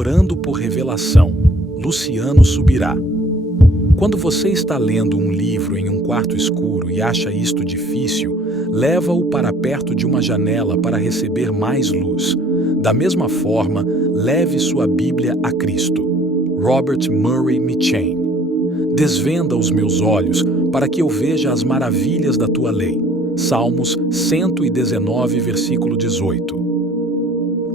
Orando por Revelação, Luciano Subirá. Quando você está lendo um livro em um quarto escuro e acha isto difícil, leva-o para perto de uma janela para receber mais luz. Da mesma forma, leve sua Bíblia a Cristo. Robert Murray M'Cheyne. Desvenda os meus olhos para que eu veja as maravilhas da tua lei. Salmos 119, versículo 18.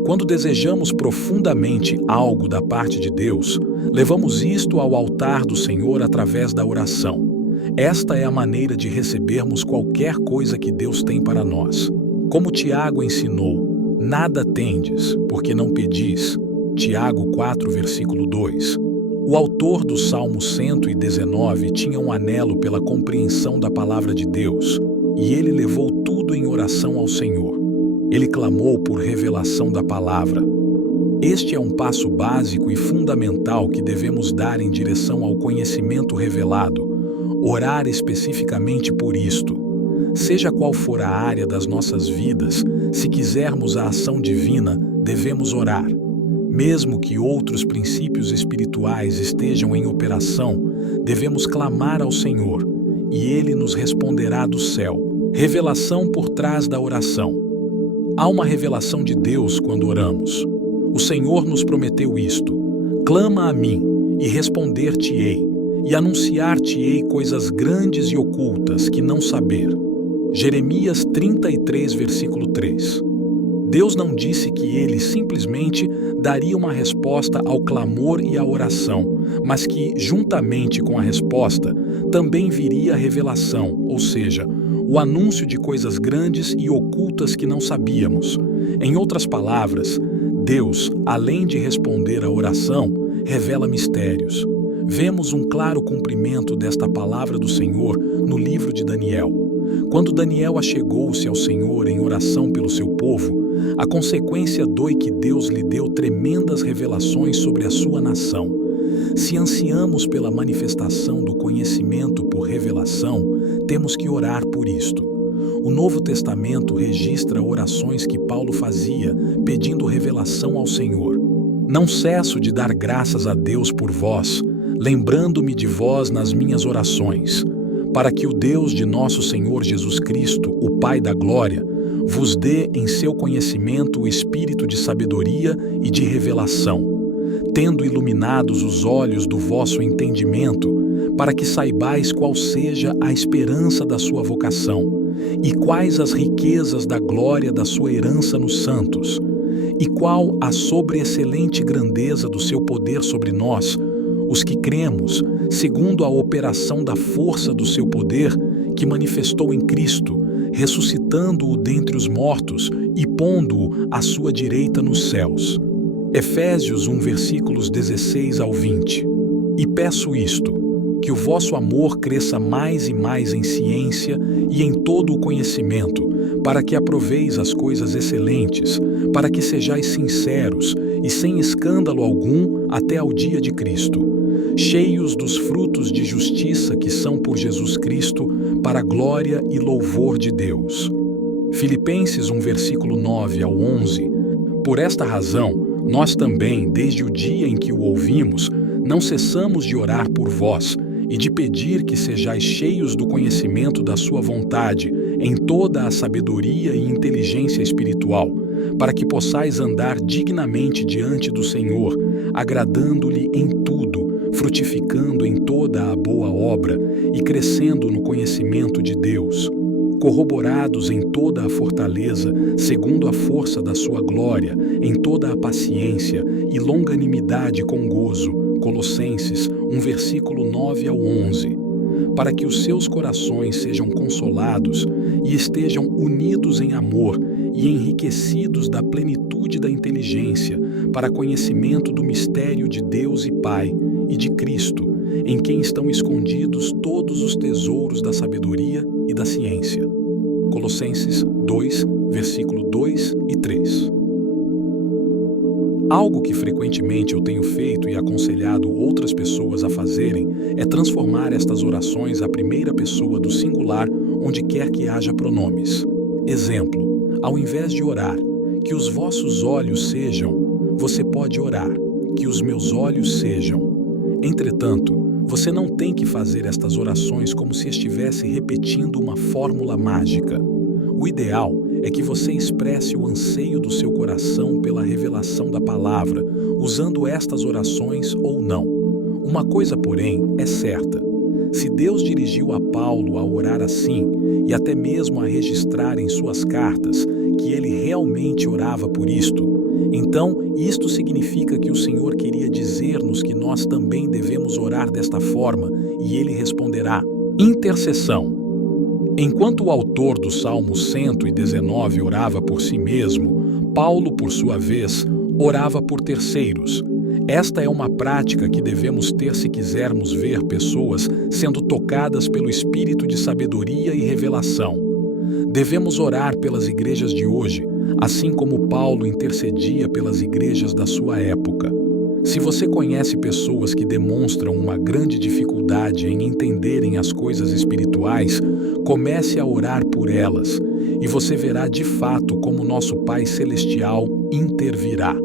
Quando desejamos profundamente algo da parte de Deus, levamos isto ao altar do Senhor através da oração. Esta é a maneira de recebermos qualquer coisa que Deus tem para nós. Como Tiago ensinou, nada tendes, porque não pedis. Tiago 4, versículo 2. O autor do Salmo 119 tinha um anelo pela compreensão da palavra de Deus, e ele levou tudo em oração ao Senhor. Ele clamou por revelação da palavra. Este é um passo básico e fundamental que devemos dar em direção ao conhecimento revelado, orar especificamente por isto. Seja qual for a área das nossas vidas, se quisermos a ação divina, devemos orar. Mesmo que outros princípios espirituais estejam em operação, devemos clamar ao Senhor, e Ele nos responderá do céu. Revelação por trás da oração. Há uma revelação de Deus quando oramos. O Senhor nos prometeu isto: clama a mim, e responder-te-ei, e anunciar-te-ei coisas grandes e ocultas que não saber. Jeremias 33, versículo 3. Deus não disse que Ele simplesmente daria uma resposta ao clamor e à oração, mas que, juntamente com a resposta, também viria a revelação, ou seja, o anúncio de coisas grandes e ocultas que não sabíamos. Em outras palavras, Deus, além de responder à oração, revela mistérios. Vemos um claro cumprimento desta palavra do Senhor no livro de Daniel. Quando Daniel achegou-se ao Senhor em oração pelo seu povo, a consequência foi que Deus lhe deu tremendas revelações sobre a sua nação. Se ansiamos pela manifestação do conhecimento por revelação, temos que orar por isto. O Novo Testamento registra orações que Paulo fazia, pedindo revelação ao Senhor. Não cesso de dar graças a Deus por vós, lembrando-me de vós nas minhas orações, para que o Deus de nosso Senhor Jesus Cristo, o Pai da Glória, vos dê em seu conhecimento o espírito de sabedoria e de revelação, tendo iluminados os olhos do vosso entendimento, para que saibais qual seja a esperança da sua vocação, e quais as riquezas da glória da sua herança nos santos, e qual a sobreexcelente grandeza do seu poder sobre nós, os que cremos, segundo a operação da força do seu poder, que manifestou em Cristo, ressuscitando-o dentre os mortos e pondo-o à sua direita nos céus. Efésios 1, versículos 16 ao 20. E peço isto, que o vosso amor cresça mais e mais em ciência e em todo o conhecimento, para que aproveis as coisas excelentes, para que sejais sinceros e sem escândalo algum até ao dia de Cristo, cheios dos frutos de justiça que são por Jesus Cristo, para a glória e louvor de Deus. Filipenses 1, versículo 9 ao 11. Por esta razão, nós também, desde o dia em que o ouvimos, não cessamos de orar por vós e de pedir que sejais cheios do conhecimento da sua vontade, em toda a sabedoria e inteligência espiritual, para que possais andar dignamente diante do Senhor, agradando-lhe em tudo, frutificando em toda a boa obra e crescendo no conhecimento de Deus, corroborados em toda a fortaleza, segundo a força da sua glória, em toda a paciência e longanimidade com gozo. Colossenses 1, versículo 9 ao 11. Para que os seus corações sejam consolados e estejam unidos em amor e enriquecidos da plenitude da inteligência, para conhecimento do mistério de Deus e Pai e de Cristo, em quem estão escondidos todos os tesouros da sabedoria e da ciência. Colossenses 2, versículo 2 e 3. Algo que frequentemente eu tenho feito e aconselhado outras pessoas a fazerem é transformar estas orações à primeira pessoa do singular onde quer que haja pronomes. Exemplo, ao invés de orar, que os vossos olhos sejam, você pode orar, que os meus olhos sejam. Entretanto, você não tem que fazer estas orações como se estivesse repetindo uma fórmula mágica. O ideal é que você expresse o anseio do seu coração pela revelação da palavra, usando estas orações ou não. Uma coisa, porém, é certa. Se Deus dirigiu a Paulo a orar assim, e até mesmo a registrar em suas cartas que ele realmente orava por isto, então isto significa que o Senhor queria dizer-nos que nós também devemos orar desta forma, e ele responderá: intercessão. Enquanto o autor do Salmo 119 orava por si mesmo, Paulo, por sua vez, orava por terceiros. Esta é uma prática que devemos ter se quisermos ver pessoas sendo tocadas pelo espírito de sabedoria e revelação. Devemos orar pelas igrejas de hoje, assim como Paulo intercedia pelas igrejas da sua época. Se você conhece pessoas que demonstram uma grande dificuldade em entenderem as coisas espirituais, comece a orar por elas, e você verá de fato como nosso Pai Celestial intervirá.